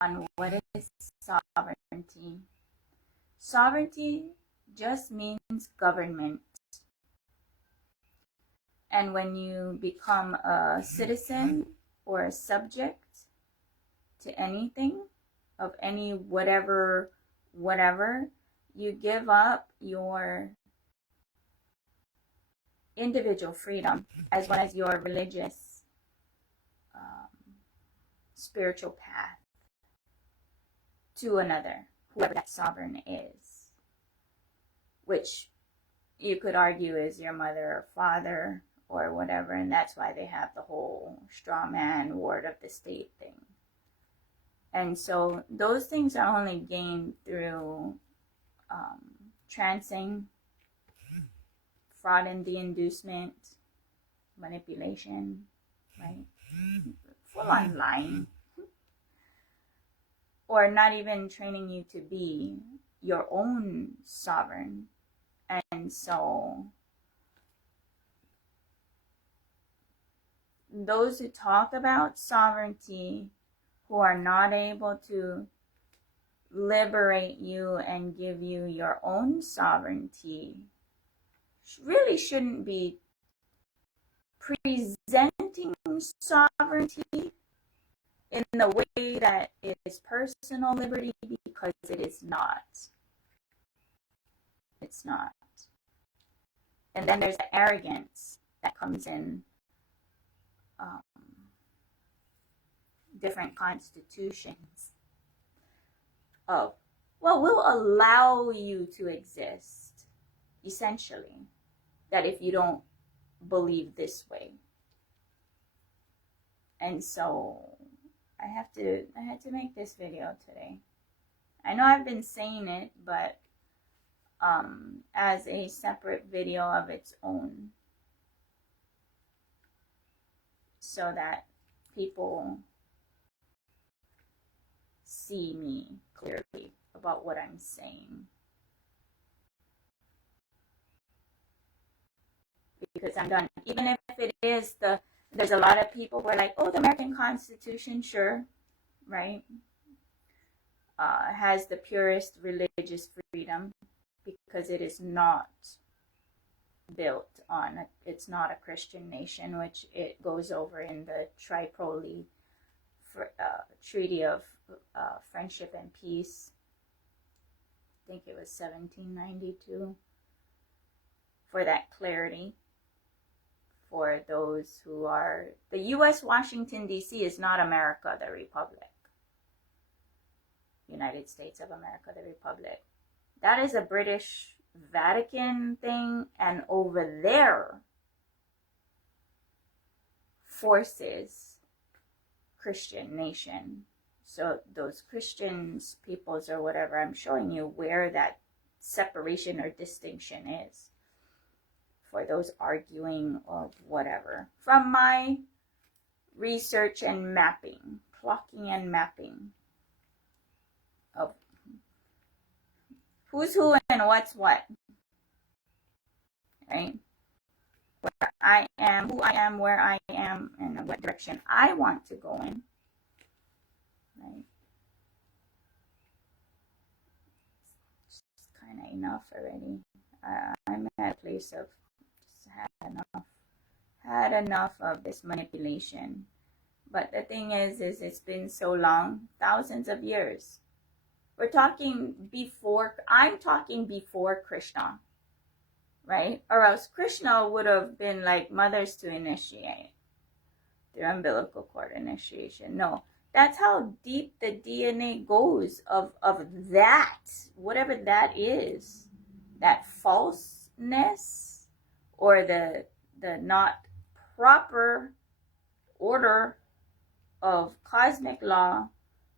on what is sovereignty. Sovereignty just means government. And when you become a citizen or a subject to anything, of any whatever, you give up your individual freedom as well as your religious, spiritual path to another, whoever that sovereign is, which you could argue is your mother or father or whatever, and that's why they have the whole straw man ward of the state thing. And so those things are only gained through trancing, fraud in the inducement, manipulation, right? Full on lying. Or not even training you to be your own sovereign. And so those who talk about sovereignty, who are not able to liberate you and give you your own sovereignty, really shouldn't be presenting sovereignty in the way that it is personal liberty, because it is not. It's not. And then there's the arrogance that comes in different constitutions of, well, we'll allow you to exist, essentially, that if you don't believe this way. And so I had to make this video today. I know I've been saying it, but as a separate video of its own, so that people see me clearly about what I'm saying. Because I'm done. Even if it is there's a lot of people who are like, oh, the American Constitution, sure, right, has the purest religious freedom, because it is not built on, it's not a Christian nation, which it goes over in the Tripoli Treaty of Friendship and Peace. I think it was 1792, for that clarity. For those who are, the U.S. Washington, D.C. is not America, the Republic. United States of America, the Republic. That is a British Vatican thing, and over there forces Christian nation. So those Christians, peoples, or whatever, I'm showing you where that separation or distinction is, for those arguing or whatever. From my research and mapping, clocking and mapping of who's who and what's what, right? Where I am, who I am, where I am, and what direction I want to go in, right? It's kind of enough already. I'm at a place of just had enough of this manipulation. But the thing is it's been so long, thousands of years. We're talking before, I'm talking before Krishna, right? Or else Krishna would have been like mothers to initiate, the umbilical cord initiation. No, that's how deep the DNA goes of that, whatever that is, that falseness or the not proper order of cosmic law,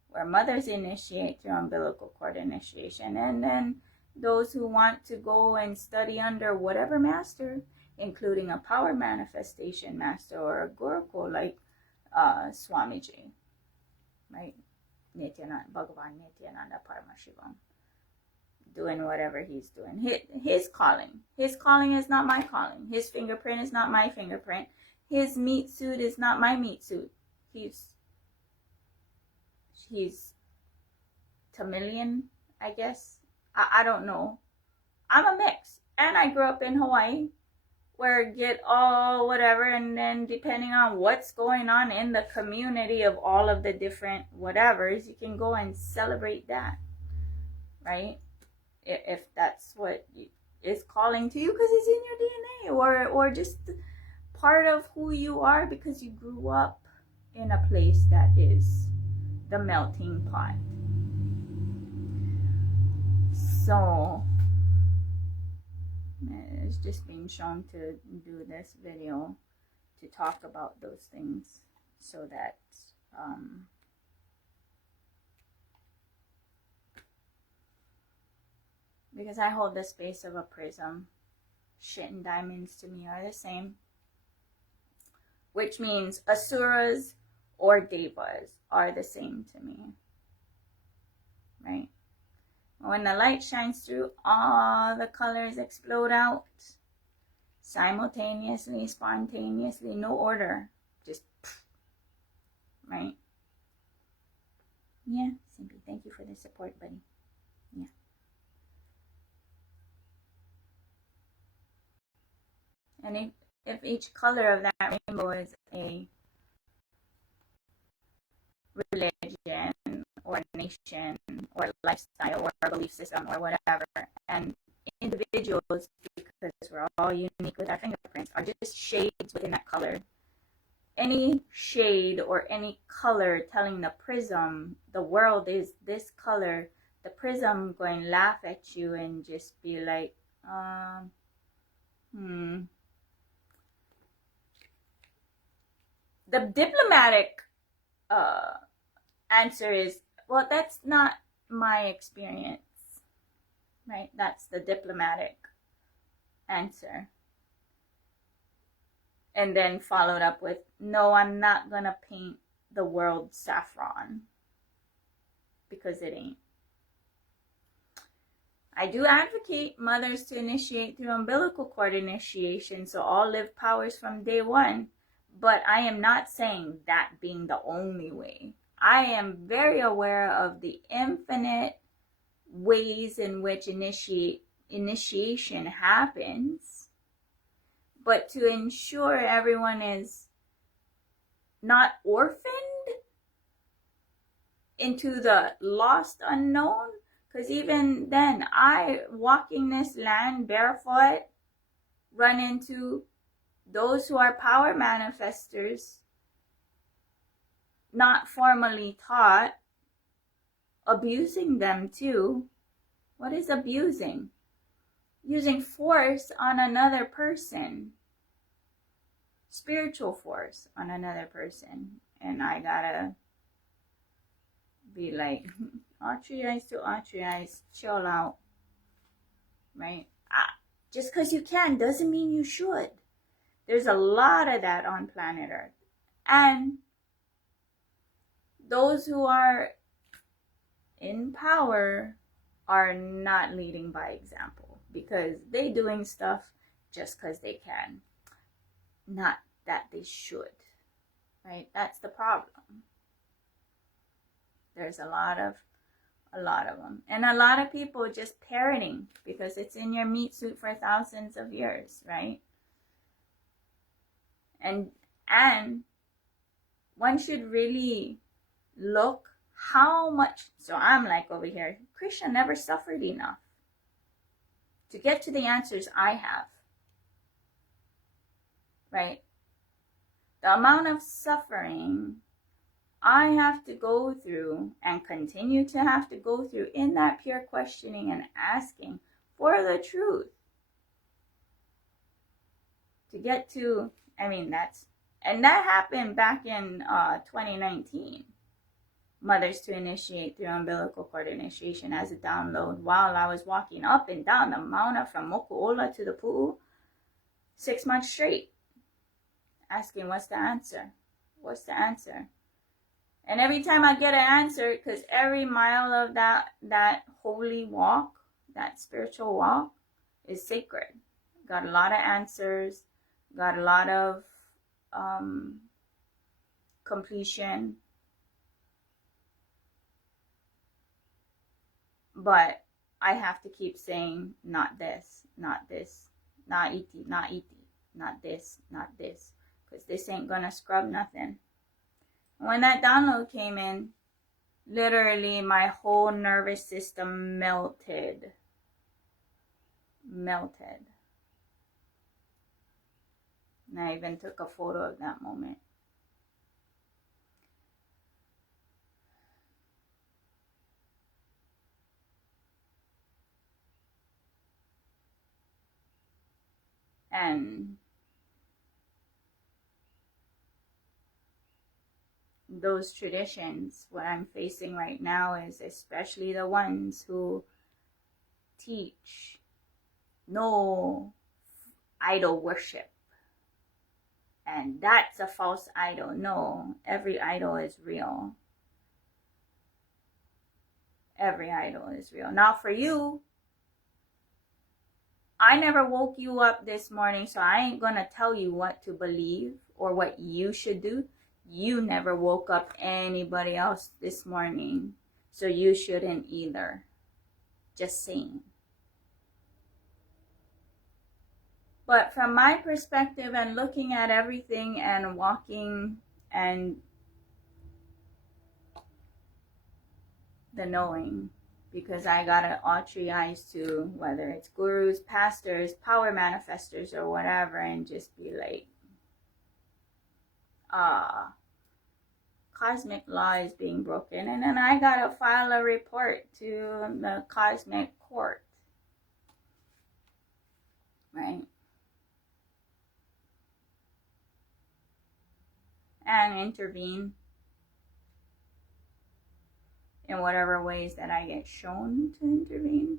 where mothers initiate through umbilical cord initiation, and then those who want to go and study under whatever master, including a power manifestation master or a gurukul like Swamiji, right? Nityananda, Bhagavan Nityananda Paramashivam, doing whatever he's doing. His calling. His calling is not my calling. His fingerprint is not my fingerprint. His meat suit is not my meat suit. He's Tamilian, I guess. I don't know. I'm a mix. And I grew up in Hawaii, where get all whatever, and then depending on what's going on in the community of all of the different whatevers, you can go and celebrate that, right? If that's what is calling to you, because it's in your DNA, or just part of who you are because you grew up in a place that is the melting pot. So it's just being shown to do this video to talk about those things, so that because I hold the space of a prism. Shit and diamonds to me are the same, which means asuras or devas are the same to me, right? When the light shines through, all the colors explode out simultaneously, spontaneously, no order, just right? Yeah, Simpy, thank you for the support, buddy. Yeah. And if each color of that rainbow is a religion or a nation or a lifestyle or a belief system or whatever, and individuals, because we're all unique with our fingerprints, are just shades within that color. Any shade or any color telling the prism the world is this color, the prism going to laugh at you and just be like, The diplomatic answer is, well, that's not my experience, right? That's the diplomatic answer. And then followed up with, no, I'm not going to paint the world saffron, because it ain't. I do advocate mothers to initiate through umbilical cord initiation, so all live powers from day one. But I am not saying that being the only way. I am very aware of the infinite ways in which initiation happens. But to ensure everyone is not orphaned into the lost unknown, because even then, I, walking this land barefoot, run into those who are power manifestors, not formally taught, abusing them too. What is abusing? Using force on another person, spiritual force on another person. And I gotta be like, autrize to autrize, chill out, right? Just because you can doesn't mean you should. There's a lot of that on planet Earth. And those who are in power are not leading by example, because they doing stuff just because they can, not that they should, right? That's the problem. There's a lot of them, and a lot of people just parroting because it's in your meat suit for thousands of years, right? And one should really look how much. So I'm like over here, Krishna never suffered enough to get to the answers I have, right? The amount of suffering I have to go through and continue to have to go through in that pure questioning and asking for the truth to get to, that happened back in 2019. Mothers to initiate through umbilical cord initiation as a download while I was walking up and down the Mauna from Mokuola to the Pu'u 6 months straight, asking what's the answer? What's the answer? And every time I get an answer, because every mile of that holy walk, that spiritual walk, is sacred. Got a lot of answers, got a lot of completion. But I have to keep saying, not this, not this, not iti, not iti, not this, not this, because this ain't gonna scrub nothing. When that download came in, literally my whole nervous system melted. And I even took a photo of that moment. And those traditions, what I'm facing right now is especially the ones who teach no idol worship. And that's a false idol. No, every idol is real. Every idol is real. Now for you, I never woke you up this morning, so I ain't gonna tell you what to believe or what you should do. You never woke up anybody else this morning, so you shouldn't either. Just saying. But from my perspective and looking at everything and walking and the knowing, because I got an all three eyes too, whether it's gurus, pastors, power manifestors, or whatever, and just be like, cosmic law is being broken. And then I gotta file a report to the cosmic court, right? And intervene in whatever ways that I get shown to intervene.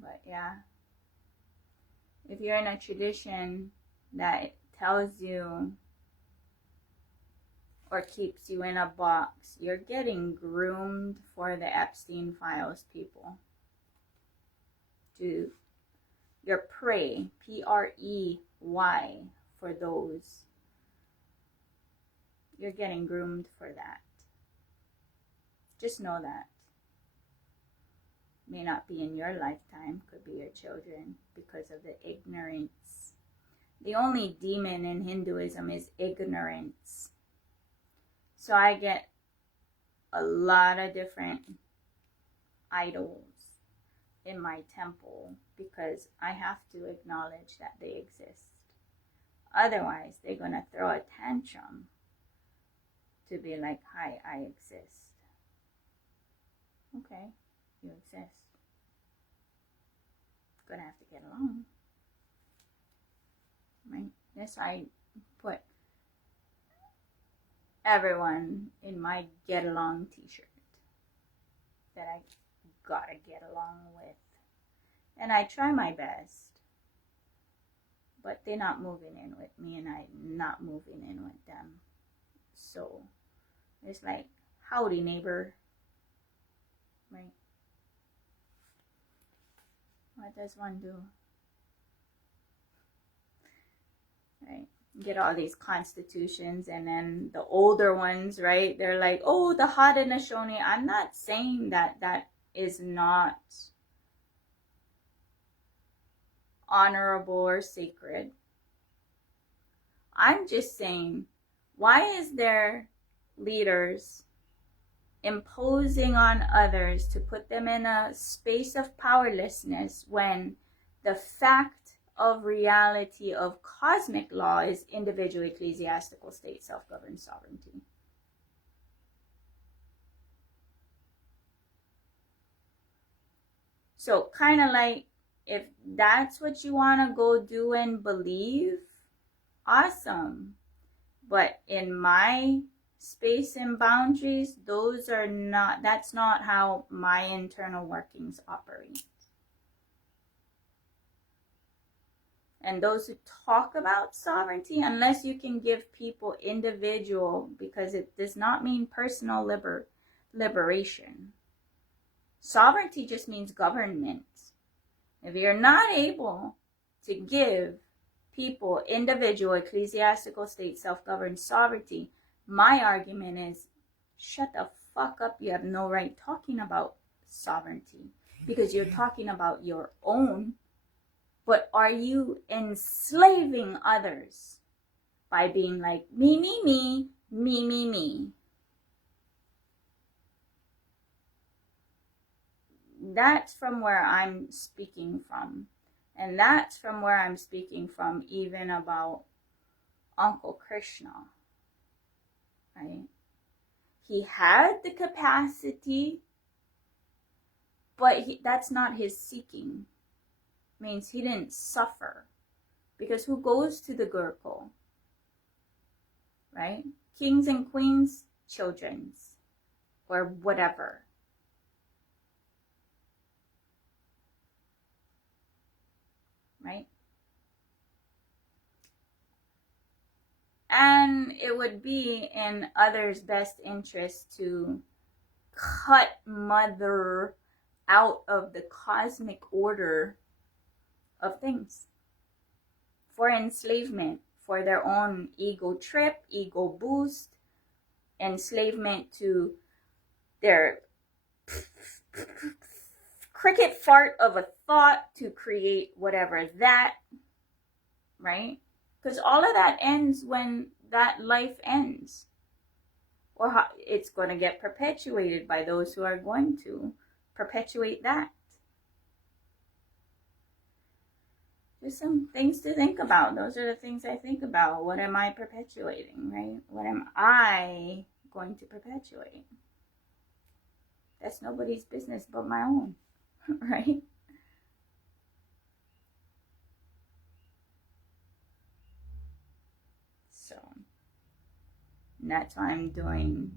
But yeah, if you're in a tradition that tells you or keeps you in a box, you're getting groomed for the Epstein files, people. You're prey, P-R-E-Y, for those. You're getting groomed for that. Just know that. May not be in your lifetime, could be your children, because of the ignorance. The only demon in Hinduism is ignorance. So I get a lot of different idols in my temple because I have to acknowledge that they exist. Otherwise, they're going to throw a tantrum to be like, hi, I exist. Okay, you exist. Gonna have to get along. Right? That's why I put everyone in my get along t-shirt that I gotta get along with. And I try my best, but they're not moving in with me and I'm not moving in with them. So it's like, howdy neighbor, right? What does one do? Right? Get all these constitutions, and then the older ones, right? They're like, oh, the Haudenosaunee. I'm not saying that that is not honorable or sacred. I'm just saying, why is there leaders imposing on others to put them in a space of powerlessness when the fact of reality of cosmic law is individual, ecclesiastical, state, self-governed sovereignty? So kind of like, if that's what you want to go do and believe, awesome. But in my space and boundaries, that's not how my internal workings operate. And those who talk about sovereignty, unless you can give people individual, because it does not mean personal liberation. Sovereignty just means government. If you're not able to give people individual ecclesiastical state self-governed sovereignty, my argument is shut the fuck up. You have no right talking about sovereignty because you're talking about your own. But are you enslaving others by being like me, me, me, me, me, me? That's from where I'm speaking from. And that's from where I'm speaking from even about Uncle Krishna, right? He had the capacity, but that's not his seeking. Means he didn't suffer. Because who goes to the Gurukul? Right? Kings and queens, children's, or whatever. Right? And it would be in others' best interest to cut mother out of the cosmic order of things for enslavement, for their own ego trip, ego boost, enslavement to their cricket fart of a thought to create whatever that, right? Because all of that ends when that life ends. Or how it's going to get perpetuated by those who are going to perpetuate that. Just some things to think about. Those are the things I think about. What am I perpetuating, right? What am I going to perpetuate? That's nobody's business but my own, right? So, and that's why I'm doing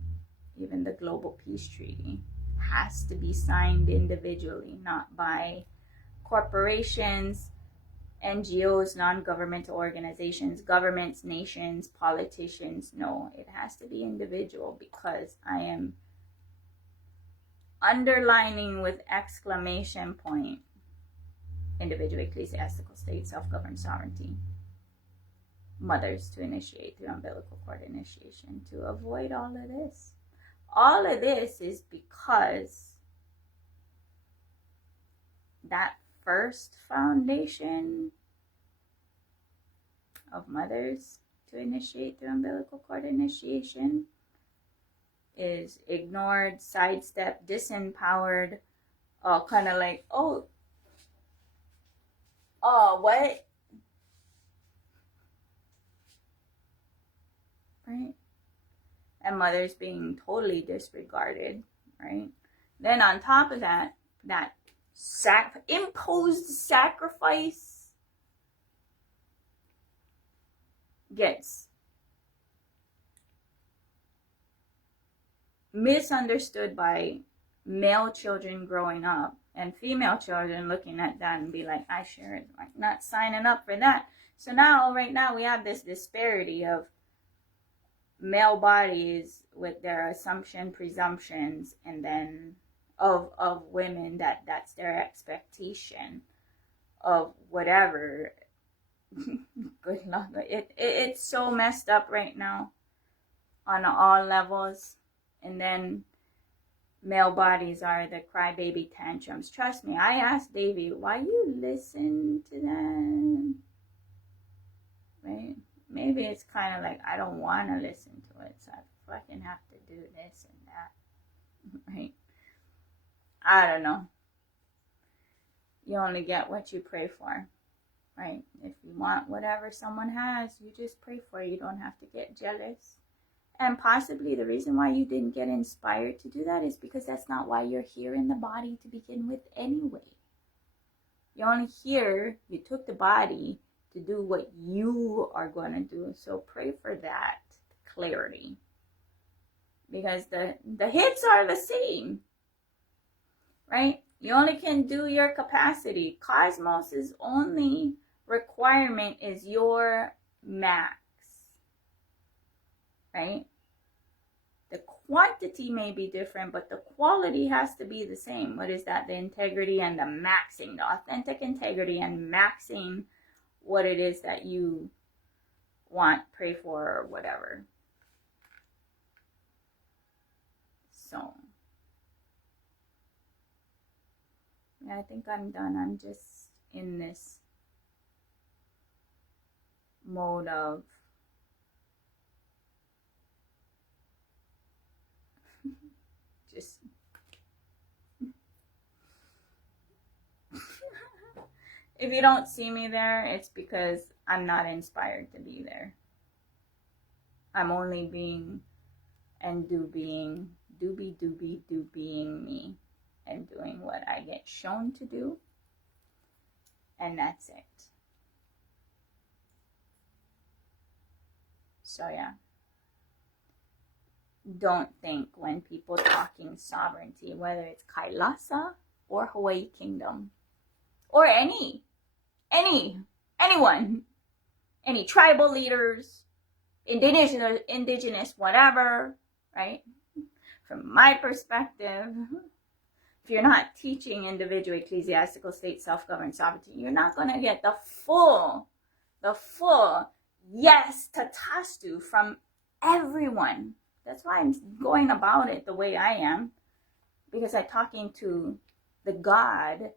even the Global Peace Treaty. Has to be signed individually, not by corporations, NGOs, non-governmental organizations, governments, nations, politicians. No, it has to be individual because I am underlining with exclamation point individual ecclesiastical state self-governed sovereignty. Mothers to initiate through umbilical cord initiation to avoid all of this. All of this is because that first foundation of mothers to initiate through umbilical cord initiation is ignored, sidestepped, disempowered, kind of like, oh, what? Right? And mothers being totally disregarded, right? Then on top of that, that imposed sacrifice gets misunderstood by male children growing up and female children looking at that and be like, I sure am like not signing up for that. So now, right now, we have this disparity of male bodies with their assumption, presumptions, and then of women that's their expectation of whatever. Good luck. It's so messed up right now on all levels. And then male bodies are the crybaby tantrums. Trust me, I asked Davey, why you listen to them? Right? Maybe it's kind of like I don't want to listen to it, so I fucking have to do this and that. Right? I don't know. You only get what you pray for. Right? If you want whatever someone has, you just pray for it. You don't have to get jealous. And possibly the reason why you didn't get inspired to do that is because that's not why you're here in the body to begin with anyway. You're only here, you took the body to do what you are going to do. So pray for that clarity. Because the hits are the same. Right? You only can do your capacity. Cosmos's only requirement is your max. Right? The quantity may be different, but the quality has to be the same. What is that? The integrity and the maxing, the authentic integrity and maxing what it is that you want, pray for, or whatever. So, yeah, I think I'm done. I'm just in this mode of just if you don't see me there, it's because I'm not inspired to be there. I'm only being and do being me and doing what I get shown to do, and that's it. So yeah, don't think when people talking sovereignty, whether it's Kailasa or Hawaii Kingdom or anyone, any tribal leaders, indigenous whatever, right? From my perspective, if you're not teaching individual ecclesiastical state self-governed sovereignty, you're not going to get the full yes tatastu from everyone. That's why I'm going about it the way I am, because I'm talking to the God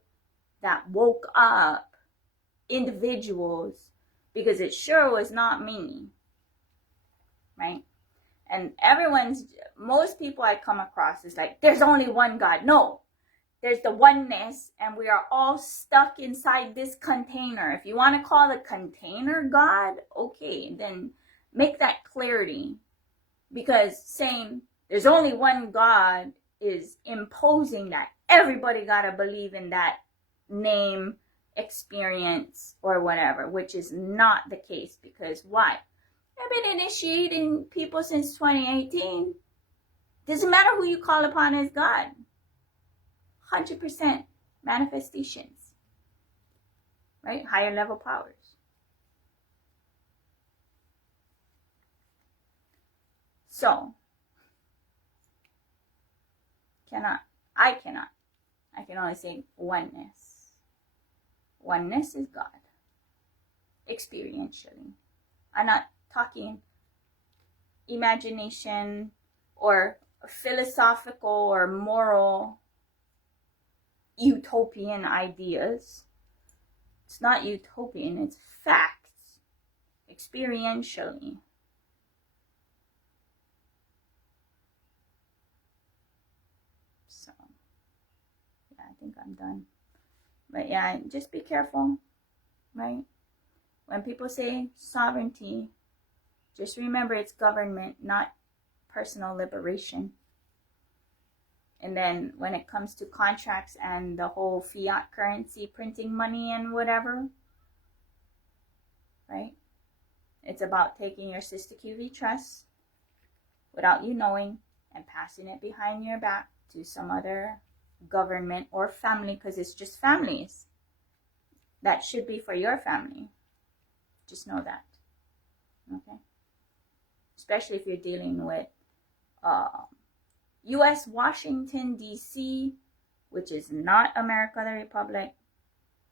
that woke up individuals, because it sure was not me, right? And most people I come across is like, there's only one God. No, there's the oneness, and we are all stuck inside this container. If you want to call the container God, okay, then make that clarity. Because saying there's only one God is imposing that everybody got to believe in that name, experience, or whatever, which is not the case. Because why? I've been initiating people since 2018. Doesn't matter who you call upon as God. 100% manifestations, right? Higher level powers. So, I can only say oneness. Oneness is God. Experientially. I'm not talking imagination or philosophical or moral utopian ideas. It's not utopian, it's facts. Experientially. So, yeah, I think I'm done. But yeah, just be careful, right? When people say sovereignty, just remember it's government, not personal liberation. And then when it comes to contracts and the whole fiat currency, printing money and whatever, right? It's about taking your Sister QV trust without you knowing and passing it behind your back to some other government or family, because it's just families. That should be for your family. Just know that. Okay? Especially if you're dealing with U.S. Washington, D.C., which is not America the Republic,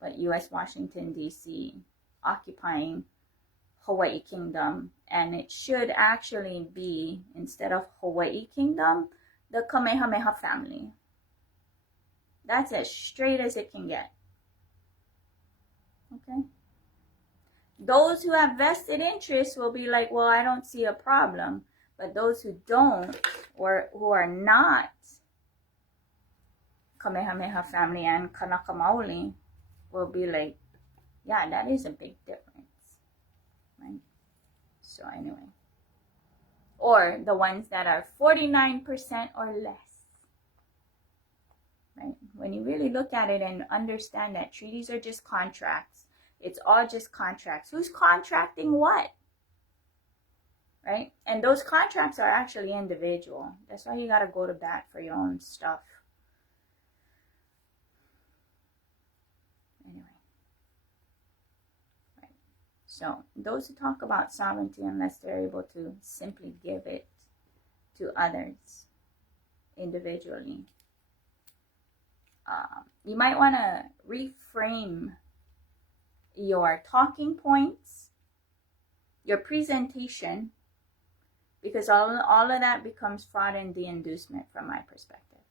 but U.S. Washington, D.C., occupying Hawaii Kingdom. And it should actually be, instead of Hawaii Kingdom, the Kamehameha family. That's as straight as it can get. Okay? Those who have vested interests will be like, well, I don't see a problem. But those who don't, or who are not Kamehameha family and Kanaka Maoli, will be like, yeah, that is a big difference. Right? So anyway. Or the ones that are 49% or less. Right? When you really look at it and understand that treaties are just contracts, it's all just contracts. Who's contracting what? Right? And those contracts are actually individual. That's why you got to go to bat for your own stuff. Anyway. Right. So, those who talk about sovereignty, unless they're able to simply give it to others, individually. You might want to reframe your talking points, your presentation, because all of that becomes fraud and the inducement from my perspective.